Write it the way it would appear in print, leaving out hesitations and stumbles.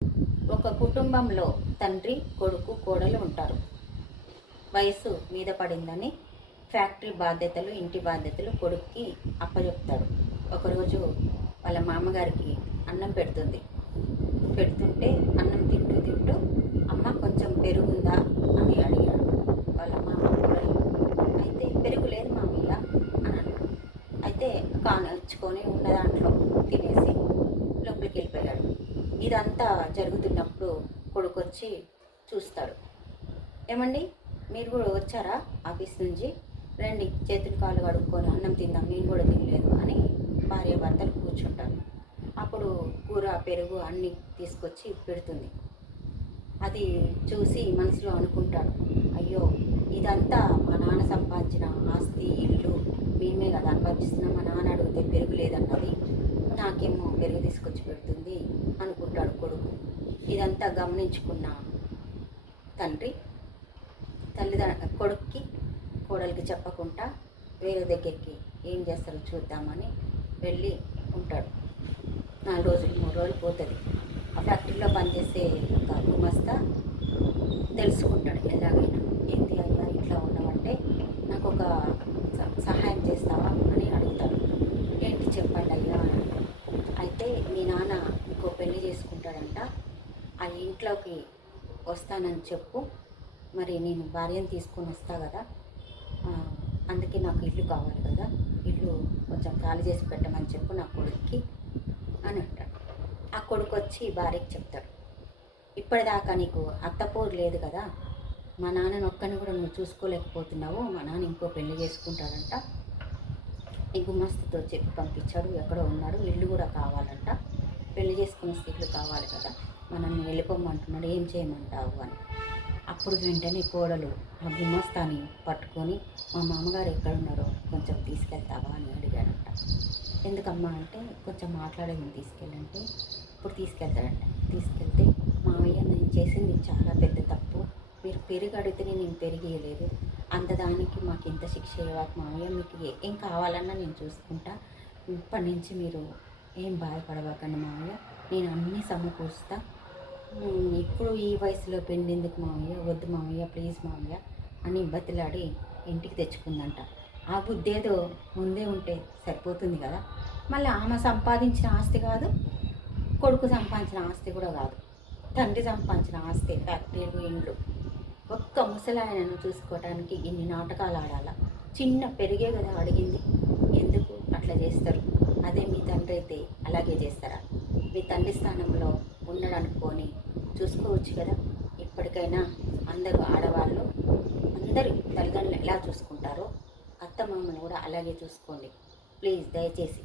ఒక కుటుంబంలో తండ్రి, కొడుకు, కోడలు ఉంటారు. వయసు మీద పడిందని ఫ్యాక్టరీ బాధ్యతలు, ఇంటి బాధ్యతలు కొడుక్కి అప్పచెప్తాడు. ఒకరోజు వాళ్ళ మామగారికి అన్నం పెడుతుంటే అన్నం తింటూ తింటూ అమ్మ కొంచెం పెరుగుందా అని అడిగాడు వాళ్ళ మామ కోడలు. అయితే పెరుగు లేదు మామయ్య అని అన్నాడు. అయితే కానిచ్చుకొని ఉన్న దాంట్లో తినేసి లోపలికి వెళ్ళిపోయాడు. ఇదంతా జరుగుతున్నప్పుడు కొడుకు వచ్చి చూస్తాడు. ఏమండి, మీరు కూడా వచ్చారా ఆఫీస్ నుంచి? రండి, చేతులు కాళ్ళు కడుక్కొని అన్నం తిందాం, నేను కూడా తినలేదు అని భార్య భర్తలు కూర్చుంటారు. అప్పుడు కూర, పెరుగు అన్నీ తీసుకొచ్చి పెడుతుంది. అది చూసి మనసులో అనుకుంటాడు, అయ్యో ఇదంతా మా నాన్న సంపాదించిన ఆస్తి, ఇల్లు మేమే కదా అనుభవిస్తున్నాం. మా నాన్న అడిగితే పెరుగు లేదన్నది, నాకేమో పెరుగు తీసుకొచ్చి పెడుతుంది అనుకుంటాడు కొడుకు. ఇదంతా గమనించుకున్న తండ్రి కొడుక్కి, కోడలికి చెప్పకుండా వేరే దగ్గరికి ఏం చేస్తారో చూద్దామని వెళ్ళి ఉంటాడు. 4 రోజులు 3 రోజులు పోతుంది. ఆ ఫ్యాక్టరీలో పనిచేసే ఒక గుమస్తా తెలుసుకుంటాడు ఎలాగైనా. ఏంటి అయ్యా ఇట్లా ఉన్నామంటే నాకు ఒక సహాయం చేస్తావా అని అడుగుతాడు. ఏంటి చెప్పండి అయ్యా అని. అయితే మీ నాన్న ఇంకో పెళ్లి చేసుకుంటాడంట, ఆ ఇంట్లోకి వస్తానని చెప్పు, మరి నేను భార్యను తీసుకొని వస్తా కదా, అందుకే నాకు ఇల్లు కావాలి కదా, ఇల్లు కొంచెం ఖాళీ చేసి పెట్టమని చెప్పు నా కొడుక్కి అని అంటాడు. ఆ కొడుకు వచ్చి భార్యకి చెప్తాడు, ఇప్పటిదాకా నీకు అత్తపోరు లేదు కదా, మా నాన్నని ఒక్కని కూడా నువ్వు చూసుకోలేకపోతున్నావు, మా నాన్న ఇంకో పెళ్లి చేసుకుంటాడంట, ఈ గుమస్తతో చెప్పి పంపించాడు, ఎక్కడో ఉన్నాడు, ఇల్లు కూడా కావాలంట, పెళ్లి చేసుకున్న ఇల్లు కావాలి కదా, మనల్ని వెళ్ళిపోమంటున్నాడు, ఏం చేయమంటావు అని. అప్పుడు వెంటనే కోడలు ఆ గుమస్తాని పట్టుకొని, మా మామగారు ఎక్కడున్నారో కొంచెం తీసుకెళ్తావా అని అడిగాడంట. ఎందుకమ్మా అంటే, కొంచెం మాట్లాడేది తీసుకెళ్ళంటే, ఇప్పుడు తీసుకెళ్తాడంట. తీసుకెళ్తే, మావయ్య నేను చేసింది చాలా పెద్ద తప్పు, మీరు పెరుగు అడిగితేనే నేను పెరిగేయలేదు, అంతదానికి మాకు ఇంత శిక్ష ఇవ్వక మావయ్య, మీకు ఏం కావాలన్నా నేను చూసుకుంటా, ఇప్పటి నుంచి మీరు ఏం బాధపడవకండి మావయ్య, నేను అన్నీ సమకూరుస్తా, ఇప్పుడు ఈ వయసులో పెళ్ళి ఎందుకు మావయ్య, వద్దు మావయ్య, ప్లీజ్ మావయ్య అని బతిలాడి ఇంటికి తెచ్చుకుందంట. ఆ బుద్ధి ఏదో ముందే ఉంటే సరిపోతుంది కదా, మళ్ళీ ఆమె సంపాదించిన ఆస్తి కాదు, కొడుకు సంపాదించిన ఆస్తి కూడా కాదు, తండ్రి సంపాదించిన ఆస్తి, ఫ్యాక్టరీలు, ఇండ్లు. ఒక్క ముసలాయనను చూసుకోవడానికి ఇన్ని నాటకాలు ఆడాలా? చిన్న పెరిగే కదా అడిగింది, ఎందుకు అట్లా చేస్తారు? అదే మీ తండ్రి అయితే అలాగే చేస్తారా? మీ తండ్రి స్థానంలో ఉండడనుకొని చూసుకోవచ్చు కదా. ఇప్పటికైనా అందరూ ఆడవాళ్ళు అందరూ తల్లిదండ్రులు ఎలా చూసుకుంటారో అత్త మామను కూడా అలాగే చూసుకోండి ప్లీజ్, దయచేసి.